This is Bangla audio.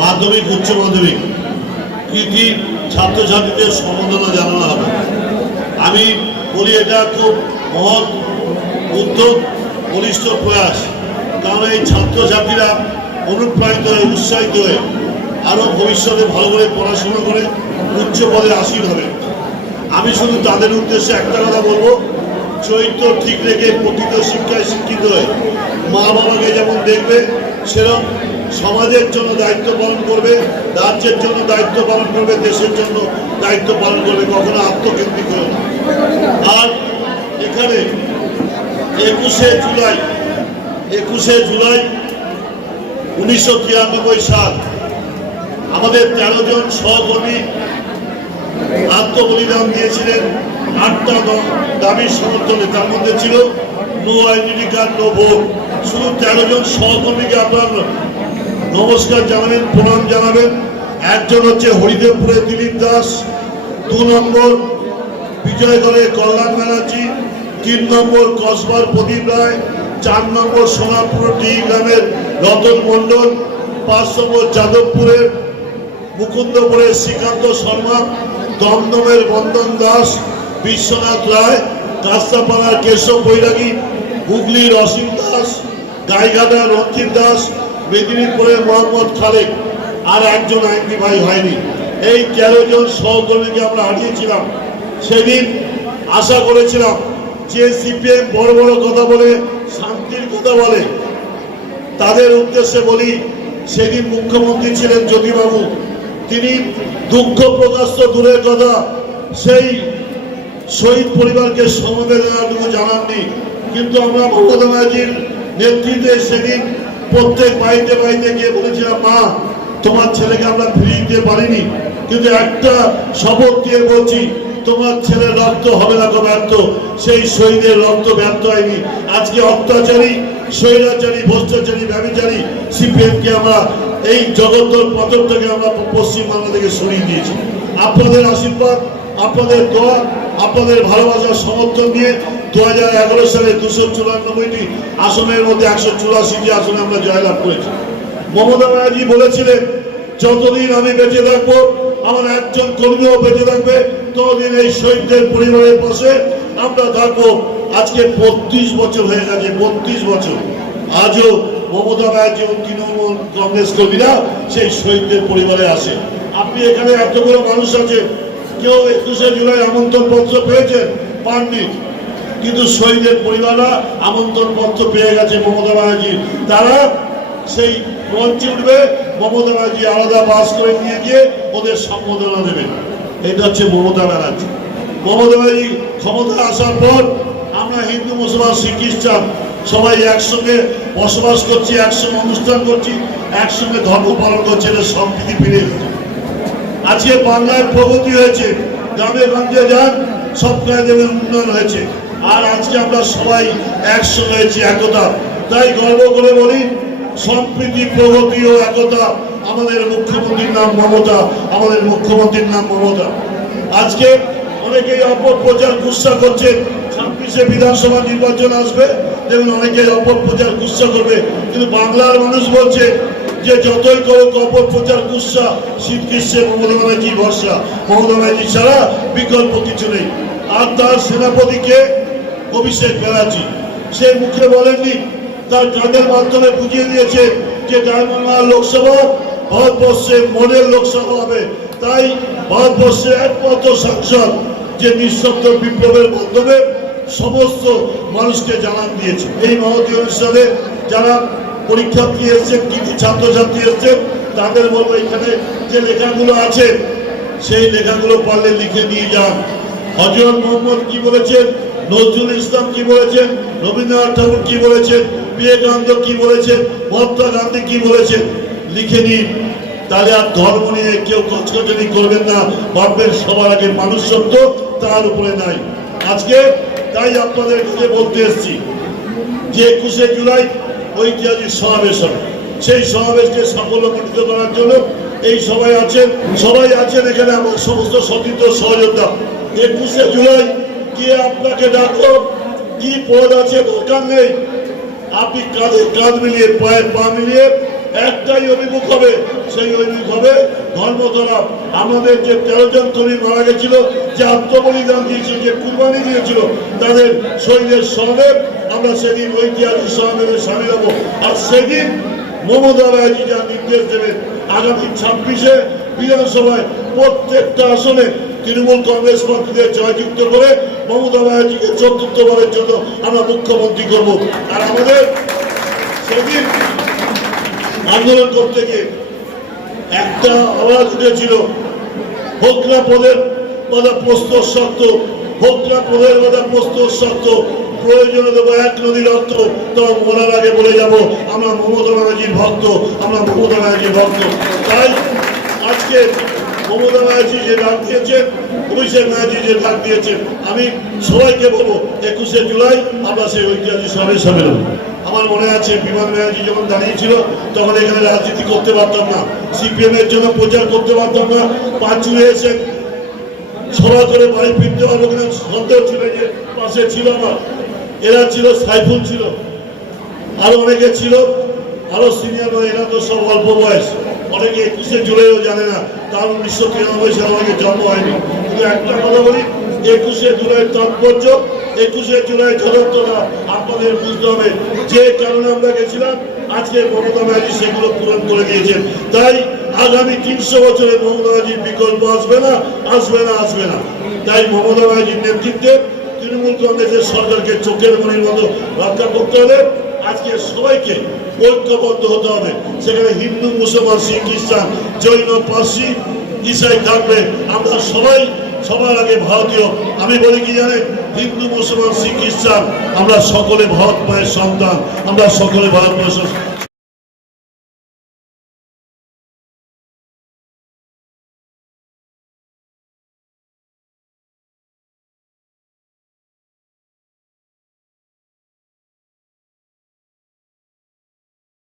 মাধ্যমিক উচ্চ মাধ্যমিক কৃতি ছাত্রছাত্রীদের সম্বর্ধনা জানানো হবে। আমি বলি এটা খুব মহৎ উদ্যোগ, বলিষ্ঠ প্রয়াস। কারণ এই ছাত্রছাত্রীরা অনুপ্রাণিত হয়ে, উৎসাহিত হয়ে আরও ভবিষ্যতে ভালো করে পড়াশোনা করে উচ্চ পদে আসীন হবে। আমি শুধু তাদের উদ্দেশ্যে একটা কথা বলবো, চরিত্র ঠিক রেখে প্রকৃত শিক্ষায় শিক্ষিত হয়ে মা বাবাকে যেমন দেখবে, সেরকম সমাজের জন্য দায়িত্ব পালন করবে, রাজ্যের জন্য দায়িত্ব পালন করবে, দেশের জন্য দায়িত্ব পালন করবে, কখনো আত্মকেন্দ্রিক হবে না। আর এখানে 21শে জুলাই 1993 সাল আমাদের 13 জন সহকর্মী আত্মবলিদান দিয়েছিলেন 8টা দাবির সমর্থনে। তার মধ্যে ছিল no identity card, no vote. শুধু 13 জন সহকর্মীকে আপনার নমস্কার জানাবেন, প্রণাম জানাবেন। একজন হচ্ছে হরিদেবপুরের দিলীপ দাস, 2 নম্বর বিজয়গড়ের কল্যাণ ব্যানার্জি, 3 নম্বর কসবার প্রদীপ রায়, 4 নম্বর সোনাপুর ডি গ্রামের রতন মণ্ডল, 5 নম্বর যাদবপুরের মুকুন্দপুরের শ্রীকান্ত শর্মা, দমদমের বন্দন দাস, বিশ্বনাথ রায়, কাস্তাপাড়ার কেশব বৈরাগী, হুগলির অসীম দাস, গাইঘাটার রঞ্জিত দাস, মেদিনীপুরের মোহাম্মদ খালেক। আর একজন আইনজীবী ভাই হয়নি। এই 13 জন সহকর্মীকে আমরা হারিয়েছিলাম। সেদিন আশা করেছিলাম যে সিপিএম বড় বড় কথা বলে, শান্তির কথা বলে, তাদের উদ্দেশ্যে বলি, সেদিন মুখ্যমন্ত্রী ছিলেন জ্যোতিবাবু। তিনি দুঃখ প্রকাশ তো দূরের কথা, সেই শহীদ পরিবারকে সমবেদনাটুকু জানাননি। কিন্তু আমরা মমতা ব্যানার্জির নেতৃত্বে সেদিন প্রত্যেক বাড়িতে বাড়িতে গিয়ে বলেছিলাম, মা তোমার ছেলেকে আমরা ফিরিয়ে দিতে পারিনি, কিন্তু একটা শপথ দিয়ে বলছি, তোমার ছেলের রক্ত হবে না ব্যর্থ। সেই শহীদের রক্ত ব্যর্থ হয়নি। আজকে অত্যাচারী, স্বৈরাচারী, ভ্রষ্টাচারী, ব্যভিচারী সিপিএমকে আমরা এই জগদ্দল পথরটাকে আমরা পশ্চিমবাংলা থেকে সরিয়ে দিয়েছি। আপনাদের আশীর্বাদ, আপনাদের দোয়া, আপনাদের ভালোবাসার সমর্থন দিয়ে 2011 সালে 294টি আসনের মধ্যে 184টি আসনে আমরা জয়লাভ করেছি। মমতা ব্যানার্জি বলেছিলেন, যতদিন আমি বেঁচে থাকবো, আমার একজন কর্মীও বেঁচে থাকবে, ততদিন এই শহীদদের পরিবারের পাশে আমরা থাকবো। আজকে 32 বছর হয়ে গেছে, 32 বছর। আজও মমতা ব্যানার্জি ও তৃণমূল কংগ্রেস কর্মীরা সেই শহীদদের পরিবারে আসে। আপনি এখানে এতগুলো মানুষ আছে, কেউ 21শে জুলাই আমন্ত্রণ পত্র পেয়েছেন? পাননি। কিন্তু শহীদের পরিবাররা আমন্ত্রণ পত্র পেয়ে গেছে মমতা ব্যানার্জি। তারা সেই মঞ্চে উঠবে, মমতা ব্যানার্জি আলাদা বাস করে নিয়ে গিয়ে ওদের সম্বোধনা দেবেন। এটা হচ্ছে মমতা ব্যানার্জি। মমতা ব্যানার্জি ক্ষমতায় আসার পর আমরা হিন্দু, মুসলমান, শিখ, খ্রিস্টান সবাই একসঙ্গে বসবাস করছি, একসঙ্গে অনুষ্ঠান করছি, একসঙ্গে ধর্ম পালন করছি। এটা সম্প্রীতি ফিরে এসেছে। আজকে বাংলায় প্রগতি হয়েছে, গ্রামে গঞ্জে যান, সব দেবেন উন্নয়ন হয়েছে। আর আজকে আমরা সবাই একসঙ্গে হয়েছি, একতা। তাই গর্ব করে বলি, সম্প্রীতি, প্রগতি ও একতা। আমাদের মুখ্যমন্ত্রীর নাম মমতা, আমাদের মুখ্যমন্ত্রীর নাম মমতা। আজকে অনেকেই অপপ্রচার গুচ্ছা করছে, 26শে বিধানসভা নির্বাচন আসবে, দেখুন অনেকেই অপপ্রচার গুচ্ছা করবে। কিন্তু বাংলার মানুষ বলছে যে যতই করুক অপপ্রচার গুচ্ছা, শীত গ্রীষ্মে মমতা ব্যানার্জি ভরসা, মমতা ব্যানার্জি ছাড়া বিকল্প কিছু নেই। আর তার সেনাপতিকে অভিষেক ব্যানার্জি, সে মুখে বলেননি, তার কাজের মাধ্যমে বুঝিয়ে দিয়েছে যে ডায়মন্ড লোকসভা ভারতবর্ষের মডেল লোকসভা হবে। তাই ভারতবর্ষের একমাত্র সাংসদ যে নিঃশব্দ বিপ্লবের মাধ্যমে সমস্ত মানুষকে জানান দিয়েছে। এই মহতী অনুষ্ঠানে যারা পরীক্ষার্থী এসছেন, কৃতি ছাত্রছাত্রী এসছেন, তাদের বলবো এখানে যে লেখাগুলো আছে সেই লেখাগুলো পারলে লিখে নিয়ে যান। হযরত মুহাম্মদ কি বলেছেন, নজরুল ইসলাম কি বলেছেন, রবীন্দ্রনাথ ঠাকুর কি বলেছেন, বিবেকানন্দ কি বলেছেন, মহাত্মা গান্ধী কি বলেছেন, লিখে নিন। তাহলে আর ধর্ম নিয়ে কেউ কচকচানি করবেন না, ভাববেন সবার আগে মানুষ সত্য, তার উপরে নাই। আজকে তাই আপনাদের কাছে বলতে এসেছি যে 21শে জুলাই ঐতিহাসিক সমাবেশ হবে। সেই সমাবেশকে সাফল্যমণ্ডিত করার জন্য এই সবাই আছেন এখানে আমার সমস্ত সতীর্থ সহযোদ্ধা। 21শে জুলাই কে আপনাকে ডাকো, কি পদ আছে দরকার নেই, আপনি কাঁধে কাঁধ মিলিয়ে, পায়ে পা মিলিয়ে একটাই অভিমুখ হবে, সেই ঐক্যভাবে ধর্মতলা আমাদের যে 13 জন কর্মী মারা গেছিল, যে আত্মবলিদান দিয়েছিল, যে কুরবানি দিয়েছিল, তাদের শহীদের স্মরণে আমরা সেদিন ঐতিহাসিক সমাবেশে সামিল হব। আর সেদিন মমতা ব্যানার্জি যা নির্দেশ দেবেন, আগামী 26-এ বিধানসভায় প্রত্যেকটা আসনে তৃণমূল কংগ্রেস প্রার্থীদের জয়যুক্ত করে মমতা ব্যানার্জিকে চতুর্থবারের জন্য আমরা মুখ্যমন্ত্রী করব। আর আমাদের সেদিন আন্দোলন করতে গিয়ে একটা আওয়াজ উঠেছিল, হোক না পদের বাধা প্রস্তুত শক্ত, হোক না পদের বাধা প্রস্তুত শক্ত, প্রয়োজনে দেবো 1 নদী রক্ত, তখন মরার আগে বলে যাব আমরা মমতা ব্যানার্জির ভক্ত, আমরা মমতা ব্যানার্জির ভক্ত। তাই আজকে মমতা ব্যানার্জি যে ডাক দিয়েছেন, অভিষেক ব্যানার্জি যে ডাক দিয়েছেন, আমি সবাইকে বলবো 21শে জুলাই আমরা সেই ঐতিহাসিক সভায় সামিল হব। আমার মনে আছে বিমান ব্যানার্জি যখন দাঁড়িয়েছিল তখন এখানে রাজনীতি করতে পারতাম না, সিপিএম এর জন্য প্রচার করতে পারতাম না। পাঁচুরে এসে সভা করে বাড়ি ফিরতে পারবো কিনা সন্দেহ ছিল, যে পাশে ছিল আমার, এরা ছিল, সাইফুল ছিল, আরো অনেকে ছিল, আরো সিনিয়র নয়, এরা তো সব অল্প বয়স, অনেকে 21শে জুলাইও জানে না, কারণ 1993 সালে অনেকে জন্ম হয়নি। কিন্তু একটা কথা বলি, 21শে জুলাই তাৎপর্য, 21শে জুলাই ঝড়কতলা আপনাদের বুঝতে হবে, যে কারণে আমরা গেছিলাম, আজকে মমতা ব্যানার্জি সেগুলো পূরণ করে দিয়েছেন। তাই আগামী 300 বছরে মমতা ব্যানার্জির বিকল্প আসবে না, আসবে না, আসবে না। তাই মমতা ব্যানার্জির নেতৃত্বে তৃণমূল কংগ্রেসের সরকারকে চোখের মনির মতো রক্ষা করতে হবে। আজকে সবাইকে ঐক্যবদ্ধ হতে হবে। সেখানে হিন্দু, মুসলমান, শিখ, খ্রিস্টান, জৈন, পার্সি, ইসাই থাকবে। আমরা সবাই সবার আগে ভারতীয়। আমি বলি কি জানেন, হিন্দু, মুসলমান, শিখ, খ্রিস্টান আমরা সকলে ভারত মায়ের সন্তান, আমরা সকলে ভারতবর্ষ